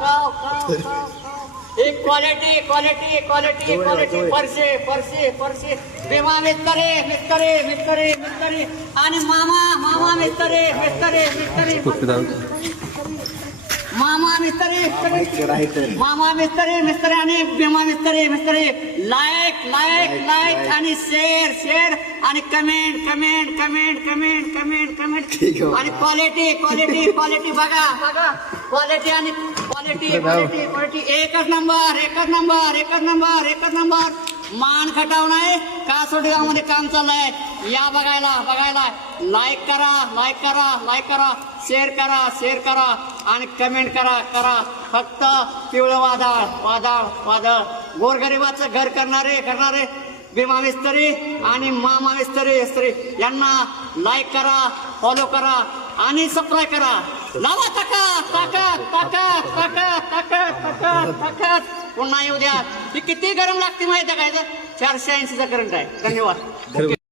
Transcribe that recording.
खाओ खाओ खाओ एक क्वालिटी क्वालिटी क्वालिटी क्वालिटी परसे परसे परसे भीमा मिस्त्री मिस्त्री मिस्त्री मिस्त्री आणि मामा मामा मिस्त्री मिस्त्री मिस्त्री मामा मिस्त्री मामा मिस्त्री मिस्त्री आणि भीमा मिस्त्री मिस्त्री लाईक लाईक लाईक आणि शेअर शेअर आणि comment comment comment comment comment comment आणि क्वालिटी क्वालिटी क्वालिटी बघा बघा क्वालिटी आणि क्वालिटी क्वालिटी क्वालिटी एकच नंबर एकच नंबर एकच नंबर एकच नंबर मान खटाव नाही कासोटी गावामध्ये काम चाललंय या बघायला बघायला लाईक करा लाईक करा लाईक करा शेअर करा आणि कमेंट करा फक्त पिवळं वादळ वादळ वादळ गोरगरिबाचं घर करणारे भीमा मिस्त्री आणि मामा मिस्त्री यांना लाईक करा फॉलो करा आणि सबस्क्राईब करा लावा ताकद पुन्हा येऊ द्या ती किती गरम लागते माहिती आहे काय 480चा करंट आहे धन्यवाद.